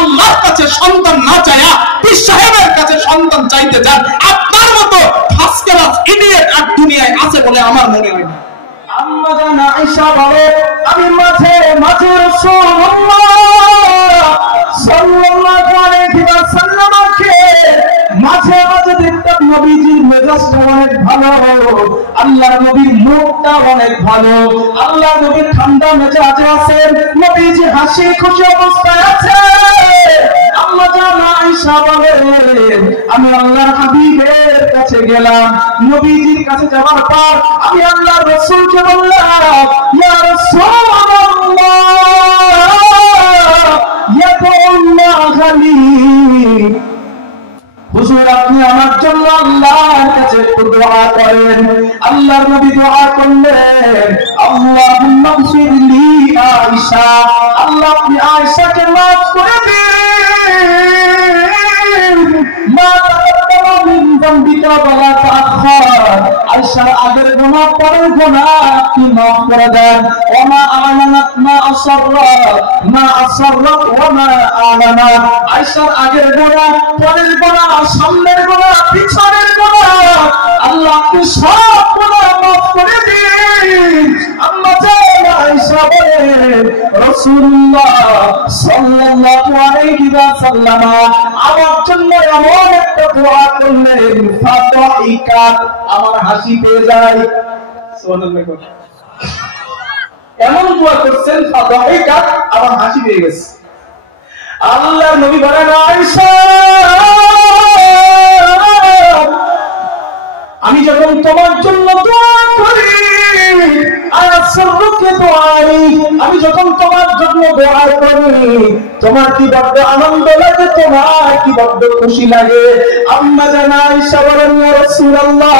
আল্লাহর কাছে সন্তান না চায়া পীর সাহেবের কাছে সন্তান চাইতে চান, আপনার মতো ফার্স্ট ক্লাস ইডিয়েট আর দুনিয়ায় আছে বলে আমার মনে হয় না। আম্মা জান আয়েশা বলে, আমি মাঝে মাঝে রাসূলুল্লাহ সাল্লাল্লাহু আলাইহি ওয়াসাল্লামকে মাঝে মাঝে দেখতাম নবীজির মেজাজটা অনেক ভালো, আল্লাহর নবীর মুখটা অনেক ভালো, আল্লাহর নবী ঠান্ডা মেজাজে আছেন, নবীজি হাসি খুশি অবস্থায় আছে। আম্মা জান আয়েশা বলে, আমি আল্লাহর হাবিবের কাছে গেলাম, নবীজির কাছে যাওয়ার পর আমি আল্লাহর রাসূলকে বললাম, ইয়া রাসূলুল্লাহ ইয়া আল্লাহ আলী, হুজুর আপনি আমার জন্য আল্লাহর কাছে দোয়া করেন। আল্লাহর নবী দোয়া করলেন, আল্লাহুম্মা গফিরলি আয়েশা, আল্লাহ আপনি আয়েশাকে মাফ করে দিন, মা তাকাদ্দামা মিন যামবিকা ওয়া লা তাআখার, আয়েশার আগের গুনাহ পরের গুনাহ আপনি মাফ করে দেন। ওয়া মা আমানাত মা আসররাত ওয়া মা আলানাত, আয়েশার আগের গুনাহ পরের গুনাহ সামনের গুনাহ পিছনের গুনাহ আল্লাহ আপনি সব গুনাহ মাফ করে দিন। আম্মা জান আয়েশা বলেন, রাসূলুল্লাহ সাল্লাল্লাহু আলাইহি ওয়াসাল্লাম আমার জন্য এমন একটা দোয়া করলেন, ফাতাহিকাত, আমার হাসি পেয়ে যায়। সুবহানাল্লাহ, এমন দোয়া করছেন ফাতাহিকাত, আমার হাসি পেয়ে গেছে। আল্লাহর নবী বলেন, আয়েশা আমি যখন তোমার জন্য দোয়া করি, আমি যখন তোমার জন্য দোয়া করি, তোমার কি বড্ড আনন্দ লাগে, তোমার কি বড্ড খুশি লাগে। আম্মা জান আয়েশা বলেন, ইয়া রাসূলুল্লাহ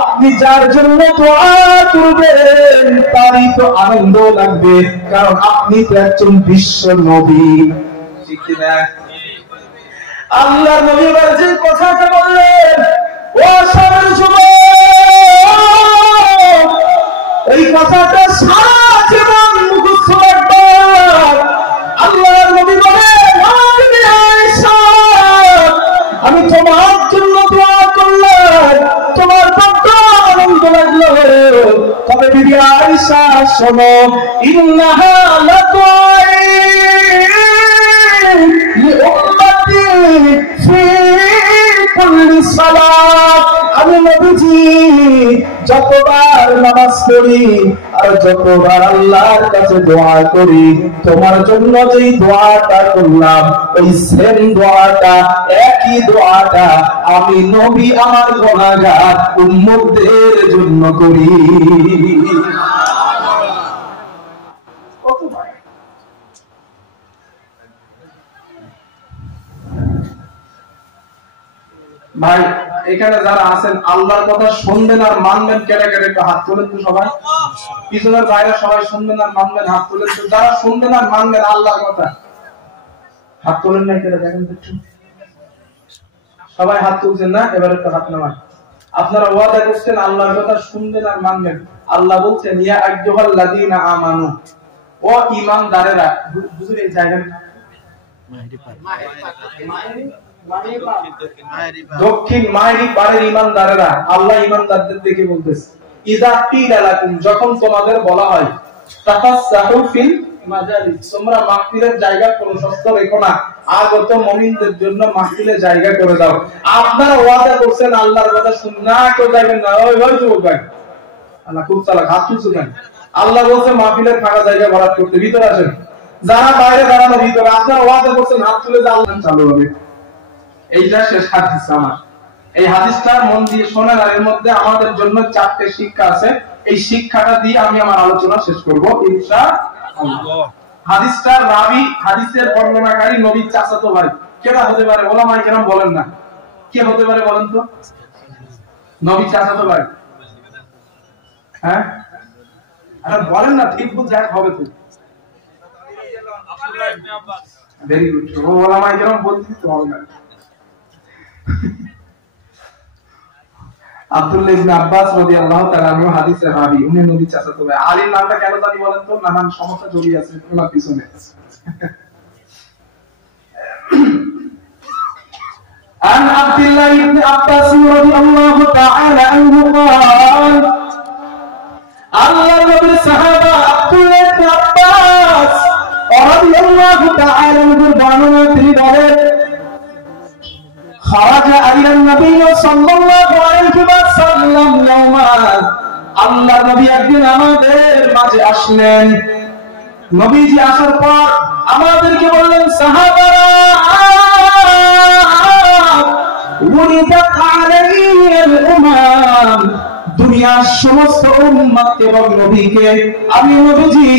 আপনি যার জন্য দোয়া করবেন তারই তো আনন্দ লাগবে, কারণ আপনি তো একজন বিশ্ব নবী, ঠিক কি না? আল্লাহর নবী যে কথাটা বললেন, ও সারা যুবক, এই কথাটা সারা জীবন মুখস্থ রাখবে। আল্লাহর নবী বলেন, আয়েশা আমি তোমার জন্য দোয়া করলাম, তোমার বড্ড আনন্দ লাগলো, তবে বিবি আয়েশা শোনো, ইন্নাহা লাতুআইন লিউম্মতি ফি কুল্লি সালাত, আমি নবীজি যতবার নামাজ পড়ি আর যতবার আল্লাহর কাছে দোয়া করি, তোমার জন্য যেই দোয়াটা করলাম ওই সেম দোয়াটা, একই দোয়াটা আমি নবী আমার গুনাহগার উম্মতদের জন্য করি। ভাই এখানে যারা আছেন আল্লাহর কথা শুনবেন আর মানবেন, কেটে কেটে একটু হাত তোলেন তো সবাই, পিছনের বাইরে সবাই শুনবেন আর মানবেন, হাত তোলেন তো যারা শুনবেন আর মানবেন আল্লাহর কথা, হাত তোলেন না, কেটে দেখেন তো সবাই হাত তুলছেন না, এবার একটু হাত নামান। আপনারা ওয়াদা করছেন আল্লাহর কথা শুনবেন আর মানবেন। আল্লাহ বলছেন, ইয়া আইয়ুহাল্লাযীনা আমানু, ও ঈমানদারেরা, বুঝুন এই জায়গাটা দক্ষিণ মায়ের পাড়ের ঈমানদারেরা, আল্লাহ ঈমানদারদের দেখে বলতেছে, ইযা কিলা লাকুম, যখন তোমাদের বলা হয়, তাফাসসাহু ফিল মাজালিস, তোমরা মাহফিলের জায়গা কোনো সস্তা রেখো না, আগত মুমিনদের জন্য মাহফিলে জায়গা করে দাও। আপনারা ওয়াদা করছেন আল্লাহর কথা শুনবেন না, কেউ যাবেন না, ওই ওই যুবক ভাই, আল্লাহ খুব চালাক, হাত তুলছেন। আল্লাহ বলছে মাহফিলের ফাঁকা জায়গা ভরাট করতে, ভিতরে আসেন, যারা বাইরে দাঁড়ানো ভিতরে, আপনারা ওয়াদা করছেন হাত তুলে যে আল্লাহ চালু হবে। এইটা শেষ হাদিস আমার, এই হাদিসটা মন দিয়ে শোনেন, আর এর মধ্যে আমাদের জন্য 4টে শিক্ষা আছে, এই শিক্ষাটা দিয়ে আমি আমার আলোচনা শেষ করব ইনশাআল্লাহ। হাদিসটার রাবি, হাদিসের বর্ণনাকারী নবীর চাচাতো ভাই, কেটা হতে পারে? ওলামায়ে কেরাম বলেন না, কে হতে পারে বলেন তো? নবীর চাচাতো ভাই, হ্যাঁ আরে বলেন না, ঠিক বুঝ যাক হবে তো, ভেরি গুড, ওলামায়ে কেরাম বলতে তো হবে না। আব্দুল্লাহ ইবনে আব্বাস রাদিয়াল্লাহু তাআলা আনহু হাদিসের রাবী, উনি নবীর চাচাতো ভাই। আলীর নামটা কেন জানি বলেন তো? নানান সমস্যা জড়িয়ে আছে ওনার পিছনে। ইবনে আব্বাস রাদিয়াল্লাহু তাআলা আনহু قال আল্লাহর নবীর সাহাবা আব্দুল্লাহ ইবনে আব্বাস রাদিয়াল্লাহু তাআলা আনহু বর্ণনা তিনি বলেন খারাজা আলাইহিন নবী সাল্লাল্লাহু আলাইহি ওয়াসাল্লাম ইয়াওমা আল্লাহর নবী একদিন আমাদের মাঝে আসলেন নবীজি আসার পর আমাদেরকে বললেন সাহাবারা উরিদাত আলাইহিল উমাম দুনিয়ার সমস্ত উম্মত এবং নবীকে আমি নবীজি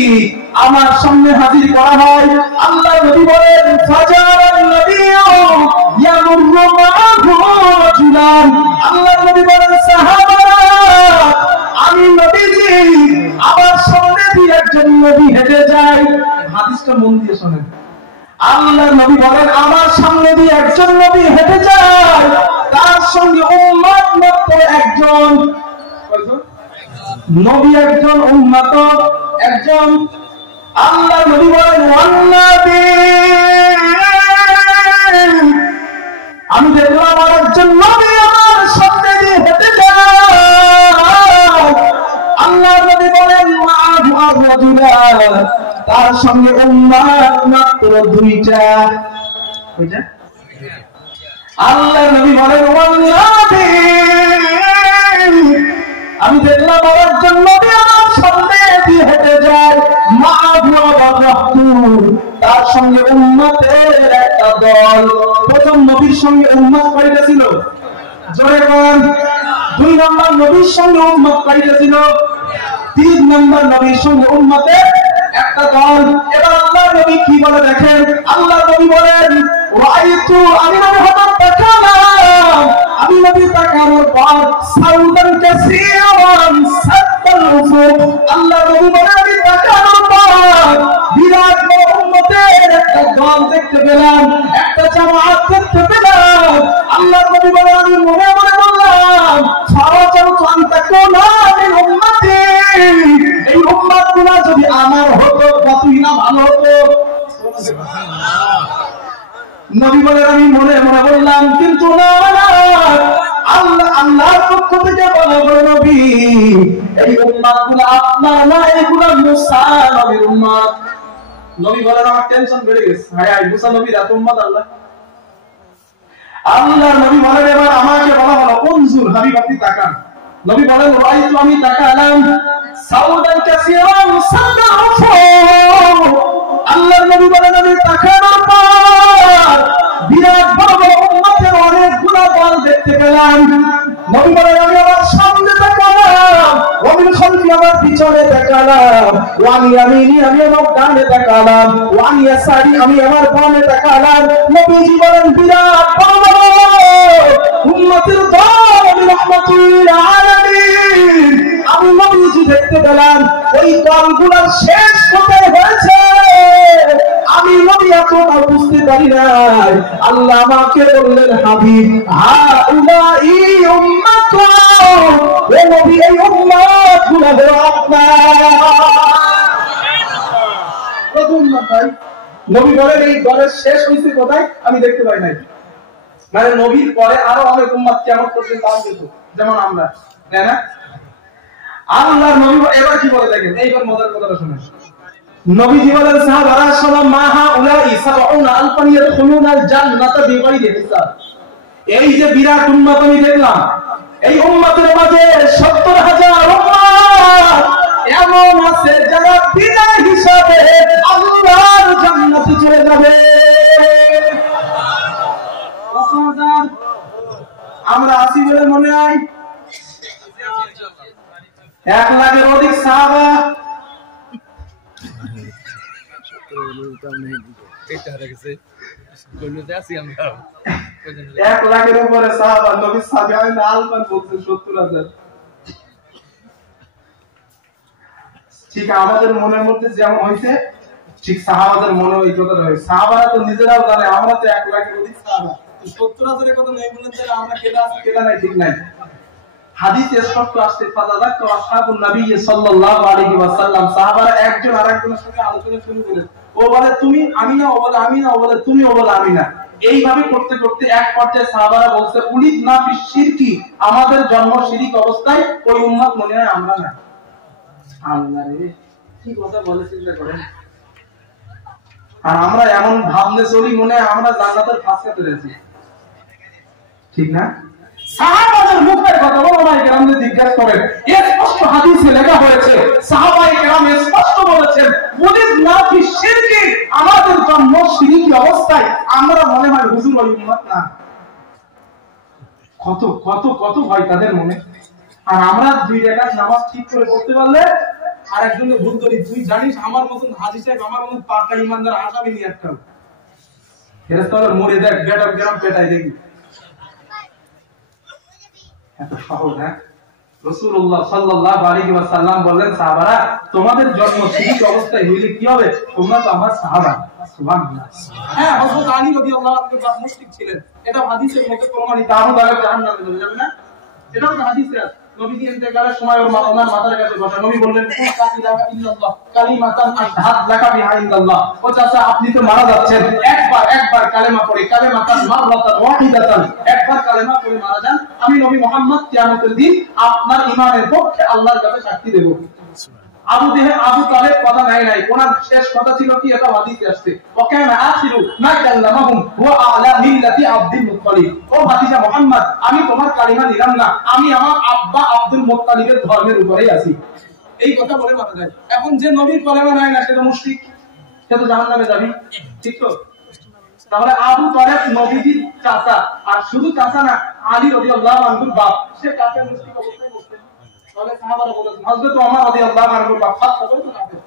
আমার সামনে হাজির করা হয় আল্লাহ নবী বলেন ফাজারান নবিয়্যু ইয়ামুরু মা'হু রাজুলান আল্লাহ নবী বলেন সাহাবারা আমি নবীজি আমার সামনে দিয়ে একজন নবী হেঁটে যায় হাদিসটা মন দিয়ে শুনেন আল্লাহ নবী বলেন আমার সামনে দিয়ে একজন নবী হেঁটে যায় তার সঙ্গে উম্মত মাত্র একজন নবী একজন উম্মত একজন আল্লাহ নবী বলেন ওয়ান্নাবী আমি দেখলাম আর একজন নবী আমার সামনে দিয়ে হেঁটে যায় আল্লাহ নবী বলেন মা'হু রাজুলান তার সঙ্গে উম্মত মাত্র দুইটা কয়টা আল্লাহ নবী বলেন ওয়ান্নাবী আমি দেখলাম আর একজন নবী আমার সামনে দিয়ে হেঁটে যায় মা'হু রাজুলান তার সঙ্গে উম্মতের একটা দল প্রথম নবীর সঙ্গে উম্মত কয়টা ছিল জোরে বল দুই নম্বর নবীর সঙ্গে উম্মত কয়টা ছিল তিন নম্বর নবীর সঙ্গে উম্মতের একটা দল এবার আল্লাহ নবী কি বলে দেখেন আল্লাহ নবী বলেন রাআইতু আমি নবী হঠাৎ তাকালাম আমি নবী তাকানোর পর সাউদান কাসীরান সাত্তাল উফুক আল্লাহ নবী বলেন আমি তাকানোর পর বিরাট বড় উম্মতের একটা দল দেখতে পেলাম একটা জামাত দেখতে পেলাম আল্লাহ নবী বলেন আমি মনে মনে বললাম ফারাজাতু আন তাকুনা মিন উম্মতি এই উম্মতগুলো যদি আমার হতো কতই না ভালো হতো নবী বলেন আমি মনে মনে বললাম কিন্তু না আল্লাহর পক্ষ থেকে বলা হলো নবী এই উম্মতগুলো আপনার না এগুলো মুসা নবীর উম্মত নবী বলেন আমার টেনশন বেড়ে গেছে হায় মুসা নবীর এত উম্মত আল্লাহ নবী বলেন এবার আমাকে বলা হলো উনজুর হাবিব আপনি তাকান নবী বলেন রাআইতু আমি তাকালাম সাউদান কাসীরান সাদাউফু আল্লাহ নবী বলেন আমি তাকানোর পর বিরাট বড় বড় উম্মতের অনেকগুলো দল দেখতে পেলাম নবী বলেন আমি আমার সামনে তাকালাম ওয়ামিন খালফি আমার পিছনে তাকালাম ওয়ান ইয়ামিনি আমি আমার ডানে তাকালাম ওয়ান ইয়াসারি আমি আমার বামে তাকালাম নবীজি বলেন বিরাট বড় বড় উম্মতের দল আমি রাহমাতুল আলামিন আমি নবীজি দেখতে পেলাম ওই দলগুলোর শেষ কোথায় হয়েছে আমি নবী এতটা বুঝতে পারি নাই আল্লাহ আমাকে বললেন হাবিব হাউলাই উম্মাতু ও নবী এই উম্মতগুলো হলো আপনার প্রথম ভাই নবী বলেন এই দলের শেষ হইছে কোথায় আমি দেখতে পাই নাই মানে নবীর পরে আরো অনেক উম্মত কিয়ামত পর্যন্ত আসবে যেমন আমরা তাই না আল্লাহ নবী এবার কি বলে দেখেন এইবার মজার কথাটা শুনেন নবীজি বলেন সাহাবারা সালাম মাহা উলাই সাবাউনা আলফান ইয়াদখুলুনাল জান্নাতা বিগাইরি হিসাব এই যে বিরাট উম্মত আমি দেখলাম এই উম্মতের মাঝে ৭০,০০০ উম্মত এমন আছে যারা বিনা হিসাবে আল্লাহর জান্নাতে চলে যাবে আমরা আসি বলে মনে হয় 1 লাখের অধিক সাহাবা 1 লাখের উপরে সাহাবা নবী সাহাবায়ে আলমান বলতে ৭০,০০০ ঠিক আমাদের মনের মধ্যে যেমন হইছে ঠিক সাহাবাদের মনে ওই কথা রয়েছে সাহাবারা তো নিজেরাও জানে আমরা তো 1 লাখের অধিক সাহাবা ৭০,০০০ এর কথা নেই বলেন যে আমরা কেডা আছি কেডা নাই ঠিক নাই হাদিসে স্পষ্ট আসছে ফাযালাত আসহাবুন নবী সাল্লাল্লাহু আলাইহি ওয়াসাল্লাম সাহাবারা একজন আরেকজনের সঙ্গে আলোচনা শুরু করে ও বলে তুমি আমি না ও বলে আমি না ও বলে তুমি ও বলে আমি না এইভাবে করতে করতে এক পর্যায়ে সাহাবারা বলছে উলিদ না ফি শিরকি, আমাদের জন্ম শিরিক অবস্থায়, ওই উম্মত মনে হয় আমরা না। আল্লাহ রে, কি কথা বলে চিন্তা করেন। আর আমরা এমন ভাবলে চলি মনে হয় আমরা জান্নাতের ফাঁসকাতে রয়েছি, ঠিক না? সাহাবাদের মুখের কথা ওলামায়ে কেরামদের জিজ্ঞাসা করেন, স্পষ্ট হাদিসে লেখা হয়েছে, সাহাবায়ে কেরাম স্পষ্ট বলেছেন উলিদ না ফি শিরকি, আমাদের জন্ম শিরকি অবস্থায়, আমরা মনে হয় হুজুর ওই উম্মত না। কত কত কত ভয় তাদের মনে। আর আমরা দুই রাকাত নামাজ ঠিক করে পড়তে পারলে আরেকজনের ভুল করি, তুই জানিস আমার মতন হাজী সাহেব আমার মতন পাকা ইমানদার আসামি নিয়ে একটা ফেরেশতা মরে দেখ বেটার গ্রাম পেটাই দেখি, এত সহজ না? রাসূলুল্লাহ সাল্লাল্লাহু আলাইহি ওয়াসাল্লাম বললেন সাহাবারা তোমাদের জন্ম শিরিক অবস্থায় হইলে কি হবে? তোমরা তো আমার সাহাবা। সুবহানাল্লাহ। হ্যাঁ, হযরত আলী রাদিয়াল্লাহু আনহু বাপ মুশরিক ছিলেন, এটা হাদিসের মধ্যে প্রমাণিত। আবু তালেব জাহান্নামে যাবে না, এটাও তো হাদিসে আছে। নবীজি ইন্তেকালের সময় ওর ওনার মাথার কাছে বসা, নবী বললেন লা ইলাহা ইল্লাল্লাহ কালিমাতান আশহাদ লাকা বিহা ইনদাল্লাহ। ও চাচা আপনি তো মারা যাচ্ছেন, একবার কালেমা পড়ে, কালেমাতান মাররাতান ওয়াহিদাতান, একবার কালেমা পড়ে মারা যান, আমি নবী মুহাম্মদ কিয়ামতের দিন আপনার ঈমানের পক্ষে আল্লাহর কাছে সাক্ষী দেব। আবু তালেব কথা নাই, ওনার শেষ কথা ছিল কি? এটা হাদিসে আসছে, ওয়াকানা আখিরু মা কাল্লামাহুম ওয়া আলা মিল্লাতি আব্দুল মুত্তালিব। ও ভাতিজা মুহাম্মদ, আমি তোমার কালিমা নিলাম না, আমি আমার আব্বা আব্দুল মুত্তালিবের ধর্মের উপরেই আছি। এই কথা বলে মারা যায়। এখন যে নবীর কালিমা নাই না, সে তো মুশরিক, সে তো জাহান্নামে যাবে, ঠিক তো? তাহলে আবু তালেব নবীজির চাচা, আর শুধু চাচা না, আলী রাদিয়াল্লাহু আনহুর বাপ, সে কাফের মুশরিক অবস্থায় বসতেন। তাহলে সাহাবারা বলেন হযরত ওমর রাদিয়াল্লাহু আনহুর বাপ ফাতওয়া তো কাফের।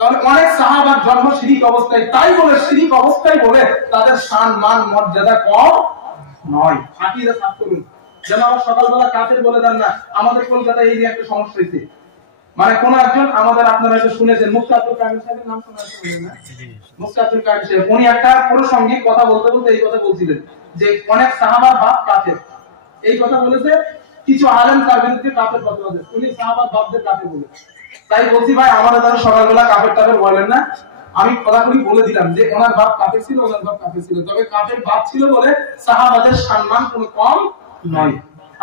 তাহলে অনেক সাহাবার জন্ম শিরিক অবস্থায়, তাই বলে শিরিক অবস্থায় বলে তাদের শান মান মর্যাদা কম নয়। আকীদা সাফ করুন, যেন আবার সকালবেলা কাফের বলে দেন না। আমাদের কলকাতায় এই যে একটা সমস্যা হয়েছে, মানে কোন একজন আমাদের, আপনারা হয়তো শুনেছেন, মুফতি আব্দুল কাদের সাহেবের নাম শুনেছেন না? মুফতি আব্দুল কাদের সাহেব, উনি একটা প্রাসঙ্গিক কথা বলতে বলতে এই কথা বলছিলেন যে অনেক সাহাবার বাপ কাফের। এই কথা বলেছে, কিছু আলেম তার বিরুদ্ধে কাফের ফতোয়া দেন, উনি সাহাবার বাপদের কাফের বলে। তাই বলছি ভাই, আমাদের তারা সকালবেলা কাফের টাফের বলেন না। আমি কথাগুলি বলে দিলাম যে ওনার বাপ কাফের ছিল, ওনার বাপ কাফের ছিল, তবে কাফের বাপ ছিল বলে সাহাবাদের সম্মান কোনো কম নয়।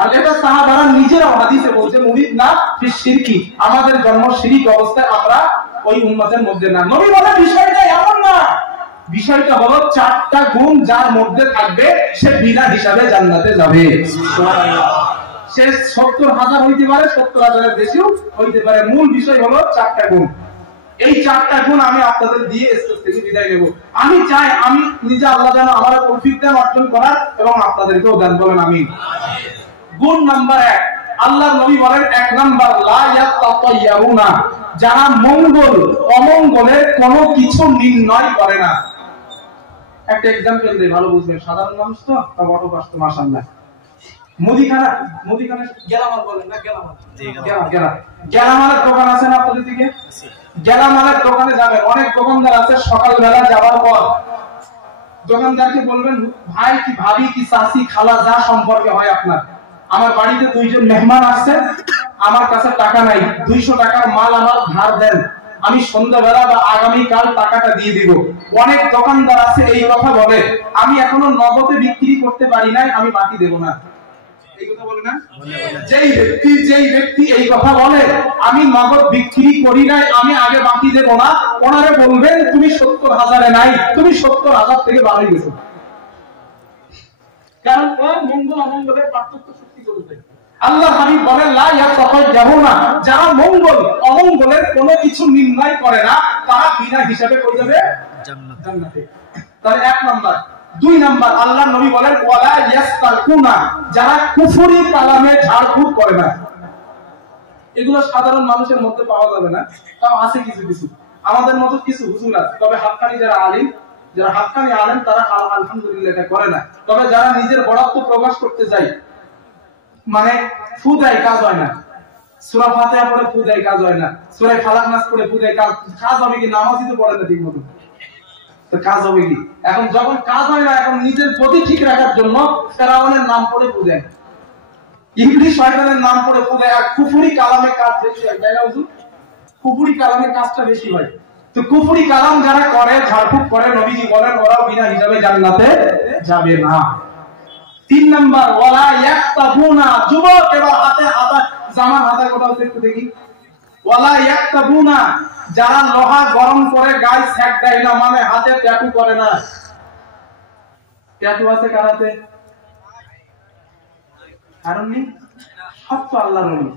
আর এটা সাহাবারা নিজেরা হাদিসে বলছেন উলিদ না ফি শিরকি, আমাদের জন্ম শিরিক অবস্থায়, আমরা ওই উম্মতের মধ্যে না। নবী বলে বিষয়টা এমন না, বিষয়টা হলো চারটা গুণ যার মধ্যে থাকবে সে বিনা হিসাবে জান্নাতে যাবে। সুবহানাল্লাহ। সে ৭০,০০০ হইতে পারে, ৭০,০০০-এর বেশিও হইতে পারে, মূল বিষয় হলো চারটা গুণ। এই চারটা গুণ আমি আপনাদের দিয়ে স্টেজ থেকে বিদায় নেব। আমি চাই আমি নিজে আল্লাহ যেন আমার তৌফিক দেন অর্জন করার, এবং আপনাদেরকেও দান করেন, আমিন। গুণ নাম্বার ১, আল্লাহর নবী বলেন ১ নাম্বার, লা ইয়াতাতায়্যারুনা, যারা মঙ্গল অমঙ্গলের কোনো কিছু নির্ণয় করে না। একটা এক্সাম্পল দেই, ভালো বুঝবেন। সাধারণ মানুষ তো বড় কষ্ট, মাশাআল্লাহ। মুদিখানা গেলামাল বলেন না, গেলামালের দোকান আছে না আপনাদের দিকে? গেলামালের দোকানে যাবেন, অনেক দোকানদার আছে, সকালবেলা যাওয়ার পর দোকানদারকে বলবেন, ভাই কি ভাবি কি চাচি খালা যা সম্পর্কে হয় আপনার, আমার বাড়িতে 2 জন মেহমান আসছে, আমার কাছে টাকা নাই, 200 টাকার মাল আমার ধার দেন, আমি সন্ধ্যাবেলা বা আগামীকাল টাকাটা দিয়ে দিব। অনেক দোকানদার আছে এই কথা বলে, আমি এখনো নগদে বিক্রি করতে পারি নাই, আমি বাকি দেব না। এই কথা বলে না? যেই ব্যক্তি এই কথা বলে, আমি নগদ বিক্রি করি নাই, আমি আগে বাকি দেব না, ওনারে বলবেন তুমি ৭০,০০০-এ নাই, তুমি ৭০,০০০ থেকে বাড়ি গেছো। কারণ ও মঙ্গল অমঙ্গলের পার্থক্য সৃষ্টি করেছে। আল্লাহ হাবিব বলেন লা ইয়াতাতায়্যারুনা, যারা মঙ্গল অমঙ্গলের কোনো কিছু নির্ণয় করে না, তারা বিনা হিসাবে কই যাবে? জান্নাতে। তাহলে ১ নাম্বার। ২ নাম্বার, আল্লাহর নবী বলেন ওয়ালা ইয়াস্তাকুনা, যারা কুফরি কালামে ঝাড়ফুঁক করে না। এগুলো সাধারণ মানুষের মধ্যে পাওয়া যাবে না, তাও আছে কিছু কিছু। আমাদের মতো কিছু হুজুর আছে, তবে হাক্কানি যারা আলিম, যারা হাক্কানি আলেম, তারা আলহামদুলিল্লাহ এটা করে না। তবে যারা নিজের বড়ত্ব প্রকাশ করতে চায়, মানে ফু দেয়, কাজ হয় না। সূরা ফাতিহা পড়ে ফু দেয়, কাজ হয় না। সূরা ফালাক নাস পড়ে ফু দেয়, কাজ হবে কি? নামাজই তো পড়ে না ঠিক মতো, তো কাজ হবে কি? এখন যখন কাজ হয় না, এখন নিজের প্রতি ঠিক রাখার জন্য ফেরাউনের নাম পড়ে ফু দেয়, ইবলিস শয়তানের নাম পড়ে ফু দেয়। আর কুফরি কালামে কাজ বেশি হয়, তাই না হুজুর? কুফরি কালামে কাজটা বেশি হয়। তো কুফরি কালাম যারা করে, ঝাড়ফুঁক করে, নবীজি বলেন ওরাও বিনা হিসাবে জান্নাতে যাবে না। 3 নাম্বার ওয়ালা ইয়াক্তাবুনা, যুবক এবার হাতে হাতা জামার হাতা কোটাও একটু দেখি। ওয়ালা ইয়াক্তাবুনা, যারা লোহা গরম করে গায়ে সেক দেয় না, মানে হাতে ট্যাটু করে না। ট্যাটু আছে কারাতে? কারণ নেই, সব তো আল্লাহর নবী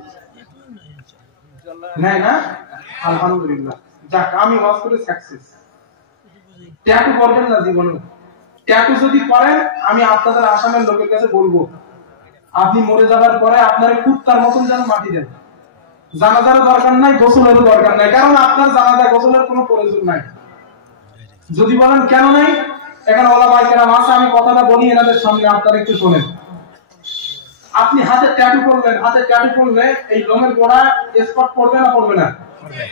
নাই না? আলহামদুলিল্লাহ, যাক আমি ওয়াজ করে সাকসেস। ট্যাটু করবেন না জীবনে। ট্যাটু যদি করেন, আমি আপনাদের আসামের লোকের কাছে বলবো, আপনি মরে যাবার পরে আপনার কুত্তার মতন যেন মাটি দেন। জানাজারও দরকার নাই, গোসলেরও দরকার নাই, কারণ আপনার জানাজা গোসলের কোনো প্রয়োজন নাই। যদি বলেন কেন নাই, এখানে ওলামায়ে কেরাম আছে, আমি কথাটা বলি এনাদের সামনে, আপনারা একটু শোনেন। আপনি হাতে ট্যাটু করলেন, হাতে ট্যাটু করলে এই লোমের গোড়া স্পট পড়বে না পড়বে না?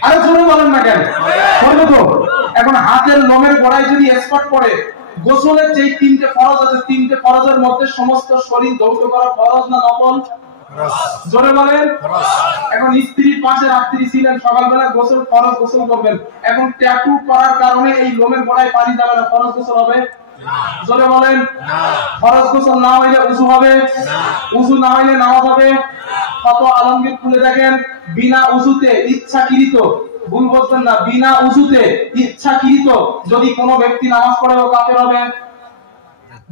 আরে জোরে বলেন না কেন, পড়বে তো। এখন হাতের লোমের গোড়ায় যদি স্পট পড়ে, গোসলের যেই 3টে ফরজ আছে, 3টে ফরজের মধ্যে সমস্ত শরীর ধৌত করা ফরজ না নফল? জোরে বলেন। এখন স্ত্রীর পাশে রাত্রি ছিলেন, সকালবেলা গোসল ফরজ গোসল করবেন। এখন ট্যাটু করার কারণে এই লোমের গোড়ায় পানি যাবে না, ফরজ গোসল হবে? জোরে বলেন। ফরজ গোসল না হইলে উযু হবে? উযু না হইলে নামাজ হবে? কত আলমগীর খুলে দেখেন, বিনা উযুতে ইচ্ছাকৃত, ভুল বলছেন না, বিনা উযুতে ইচ্ছাকৃত যদি কোনো ব্যক্তি নামাজ পড়ে ও কাফের হবে।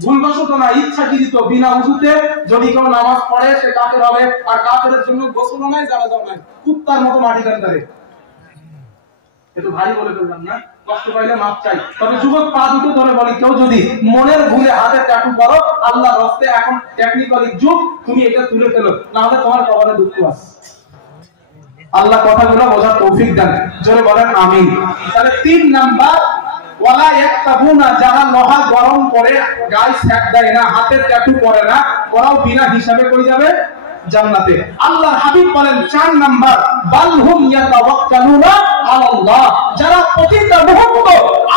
ভুলবশত না, ইচ্ছাকৃত বিনা উযুতে যদি কেউ নামাজ পড়ে সে কাফের হবে। আর কাফেরের জন্য গোসলও নাই, জানাজাও নাই, কুত্তার মতো মাটি দেন তারে। একটু ভারী বলে ফেললাম না, কষ্ট পাইলে মাপ চাই। তবে যুবক পা দুটো ধরে বলি, কেউ যদি মনের ভুলে হাতে ট্যাটু করো, আল্লাহর রাস্তায় এখন টেকনিক্যালি যুগ, তুমি এটা তুলে ফেলো, না হলে তোমার কবরে দুঃখ আছে। আল্লাহ কথাগুলো বোঝার তৌফিক দেন, জোরে বলেন আমিন। তাহলে 3 নাম্বার ওয়ালা ইয়াক্তাবুনা, যারা লোহা গরম করে গায়ে সেক দেয় না, হাতে ট্যাটু করে না, ওরাও বিনা হিসাবে কই যাবে? জান্নাতে। আল্লাহর হাবিব বলেন 4 নাম্বার বালহুম ইয়াতাওয়াক্কালুনা আলাল্লাহ, যারা প্রতিটা মুহূর্ত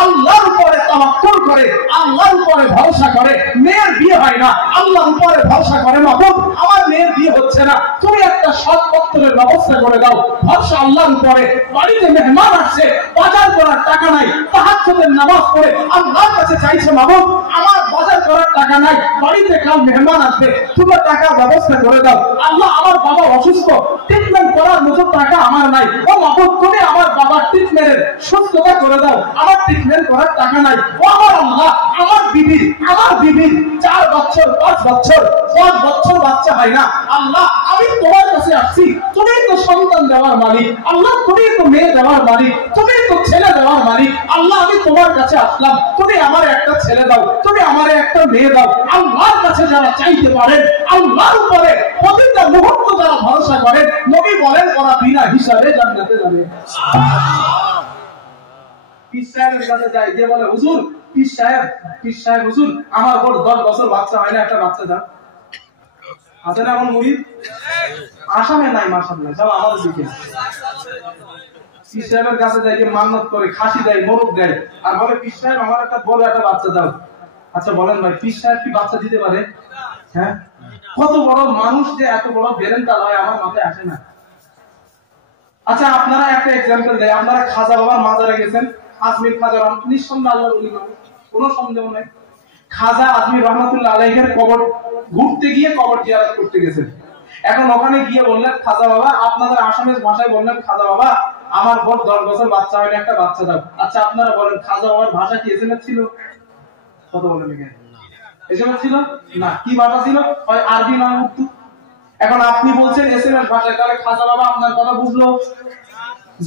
আল্লাহর উপরে তাওয়াক্কুল করে, আল্লাহর উপরে ভরসা করে। মেয়ের বিয়ে হয় না, আল্লাহর উপরে ভরসা করে, মাবুদ আমার মেয়ের বিয়ে হচ্ছে না, তুমি একটা সৎপত্রের ব্যবস্থা করে দাও। ভরসা আল্লাহর উপরে। বাড়িতে মেহমান আসছে, বাজার করার টাকা নাই, তাহাজ্জুদের নামাজ পড়ে আল্লাহর কাছে চাইছে, মাবুদ আমার বাজার করার টাকা নাই, বাড়িতে কাল মেহমান আসবে, তুমি টাকা ব্যবস্থা করে দাও। আল্লাহ আমার বাবা অসুস্থ, ট্রিটমেন্ট করার মতো টাকা আমার নাই, ও মাবুদ তুমি আমার বাবার ট্রিটমেন্টের সুস্থতা করে দাও, আমার ট্রিটমেন্ট করার টাকা নাই। ও আমার আল্লাহ, আমার বিবি 4 বছর 5 বছর 5 বছর বাচ্চা হয় না, আল্লাহ আমি তোমার কাছে আসছি, তুমি তো সন্তান দেওয়ার মালিক, আল্লাহ তুমি তো মেয়ে দেওয়ার মালিক, তুমি তো ছেলে দেওয়ার মালিক, আল্লাহ আমি তোমার কাছে আসলাম, তুমি আমার একটা ছেলে দাও, তুমি আমার একটা মেয়ে দাও। আল্লাহর কাছে যারা চাইতে পারেন, আল্লাহর উপরে প্রতিটা মুহূর্ত যারা ভরসা করেন, নবী বলেন ওরা বিনা হিসাবে জান্নাতে যাবে। পীর সাহেবের কাছে যায়, যে বলে হুজুর, পীর সাহেব হুজুর আমার ওর 10 বছর বাচ্চা হয় না, একটা বাচ্চা দাও। আছে না এমন মুরিদ? আসামে নাই, মাশাআল্লাহ, যাও আমাদের দিকে। পীর সাহেবের কাছে যায়, মান্নত করে, খাসি দেয়, মোরগ দেয়, আর বলে পীর সাহেব আমার একটা বড় একটা বাচ্চা দাও। আচ্ছা বলেন ভাই, পীর সাহেব কি বাচ্চা দিতে পারে? হ্যাঁ, কত বড় মানুষ যে এত বড় বেরেন্টাল হয়, আমার মাথায় আসে না। আচ্ছা আপনারা একটা এক্সাম্পল দেয়, আপনারা খাজা বাবার মাজারে গেছেন, আজমির খাজা নিঃসন্দেহে আল্লাহর ওলি মানুষ, কোনো সন্দেহ নাই। খাজা আজমির রহমাতুল্লাহ আলাইহির কবর ঘুরতে গিয়ে কবর জিয়ারত করতে গেছেন। এখন ওখানে গিয়ে বললেন খাজা বাবা, আপনাদের আসামের ভাষায় বললেন খাজা বাবা আমার বোন 10 বছর বাচ্চা হয় না, একটা বাচ্চা দাও। আচ্ছা আপনারা বলেন খাজা বাবার ভাষা কি এসএমএস ছিল? কত বলেন এখানে? এসএমএস ছিল না, কি ভাষা ছিল? হয় আরবি না উর্দু। এখন আপনি বলছেন এসএমএস ভাষায়, তাহলে খাজা বাবা আপনার কথা বুঝলো?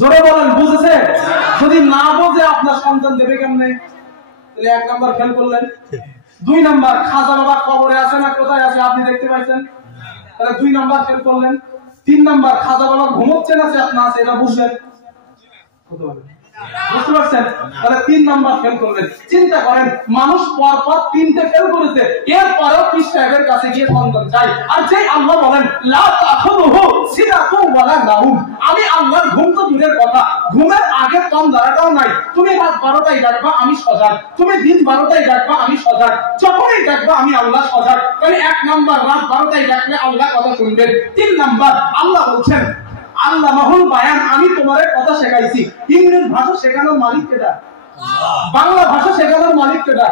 জোরে বলেন বুঝেছে? যদি না বোঝে আপনার সন্তান দেবে কেমনে? তাহলে 1 নাম্বার ফেল করলেন। 2 নাম্বার খাজা বাবা কবরে আছে না কোথায় আছে আপনি দেখতে পাইছেন, তাহলে 2 নাম্বার ফেল করলেন। 3 নাম্বার খাজা বাবা ঘুমোচ্ছে না চেতনা আছে, এটা বুঝলেন? কত বলেন? বুঝতে পারছেন? তাহলে 3 নাম্বার ফেল করলেন। চিন্তা করেন, মানুষ পর পর 3টে ফেল করেছে, এরপরেও পীর সাহেবের কাছে গিয়ে সন্তান চাই। আর যে আল্লাহ বলেন লা তাখুযুহু সিনাতুন ওয়ালা নাউম, আমি আল্লাহর ঘুম তো দূরের কথা, ঘুমের আগে কম দাঁড়াটাও নাই। তুমি রাত 12টায় ডাকবা আমি সজাগ, তুমি দিন 12টায় ডাকবা আমি সজাগ, যখনই ডাকবা আমি আল্লাহ সজাগ। তাহলে 1 নাম্বার রাত 12টায় ডাকলে আল্লাহ কথা শুনবেন। 3 নাম্বার আল্লাহ বলছেন আল্লাহ মাহুল বায়ান, আমি তোমারে কথা শেখাইছি। ইংরেজি ভাষা শেখানোর মালিক কেডা? বাংলা ভাষা শেখানোর মালিক কেডা?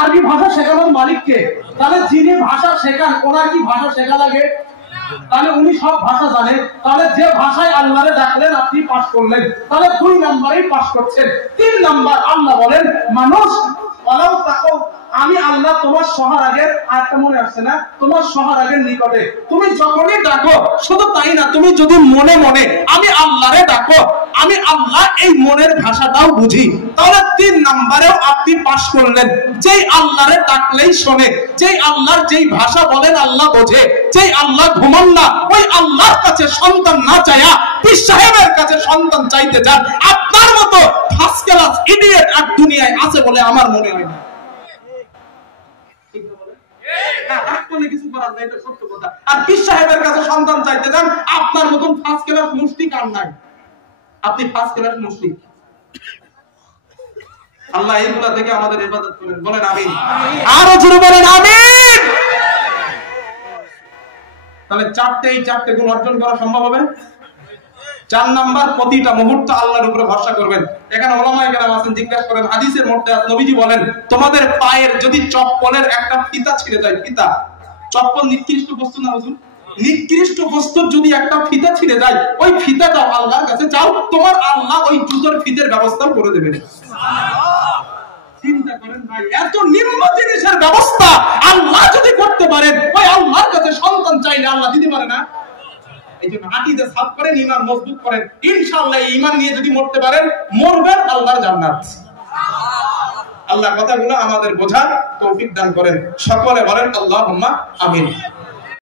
আরবি ভাষা শেখানোর মালিক কে? তাহলে যিনি ভাষা শেখান ওনার কি ভাষা শেখা লাগে? তাহলে উনি সব ভাষা জানেন। তাহলে যে ভাষায় আল্লাহরে ডাকলেন আপনি পাস করলেন, তাহলে 2 নম্বরেই পাস করছেন। 3 নম্বর আল্লাহ বলেন মানুষ ওয়ালাউ তাকাও, আমি আল্লাহ তোমার সোহারাগের, আরেকটা মনে আসছে না, তোমার সোহারাগের নিকটে তুমি যখনই ডাকো, শুধু তাই না, তুমি যদি মনে মনে আমি আল্লাহরে ডাকো, আমি আল্লাহ এই মনের ভাষাটাও বুঝি, তাহলে 3 নম্বরেও আপনি পাস করলেন। যেই আল্লাহরে ডাকলেই শোনে, যেই আল্লাহর যেই ভাষা বলেন আল্লাহ বোঝে, যেই আল্লাহ ঘুমান না, ওই আল্লাহর কাছে সন্তান না চায়া পীর সাহেবের কাছে সন্তান চাইতে চান, আপনার মতো ফার্স্ট ক্লাস ইডিয়েট আর দুনিয়ায় আছে বলে আমার মনে হয় না। কিছু করার নাই, এটা সত্য কথা। আর পীর সাহেবের কাছে সন্তান চাইতে চান, আপনার মতন ফার্স্ট ক্লাস মুশরিক আর নাই। আপনি ফার্স্ট ক্লাস মুশরিক। আল্লাহ এইগুলা থেকে আমাদের ইবাদত করেন, বলেন আমিন। আরো জোরে বলেন আমিন। তাহলে এই চারটে গুণ অর্জন করা সম্ভব হবে। 4 নাম্বার, প্রতিটা মুহূর্ত আল্লাহর উপরে ভরসা করবেন। এখানে ওলামায়ে কেরাম আছেন, জিজ্ঞাসা করেন, হাদিসের মধ্যে নবীজি বলেন তোমাদের পায়ের যদি চপ্পলের একটা ফিতা ছিঁড়ে যায়, ফিতা, চপ্পল নিকৃষ্ট বস্তু না হুজুর, নিকৃষ্ট বস্তুর যদি একটা ফিতা ছিঁড়ে যায়, ওই ফিতাটা আল্লাহর কাছে চাও, তোমার আল্লাহ ওই জুতোর ফিতের ব্যবস্থা করে দেবেন। চিন্তা করেন ভাই, এত নিম্ন জিনিসের ব্যবস্থা আল্লাহ যদি করতে পারেন, ওই আল্লাহর কাছে সন্তান চাইলে আল্লাহ দিতে পারে না? এইজন্য আকিদা সাফ করেন, ঈমান মজবুত করেন, ইনশাআল্লাহ এই ঈমান নিয়ে যদি মরতে পারেন, মরবেন আল্লাহর জান্নাত। আল্লাহ কথাগুলো আমাদের বোঝার তৌফিক দান করেন। সকলে বলেন আল্লাহুম্মা আমিন।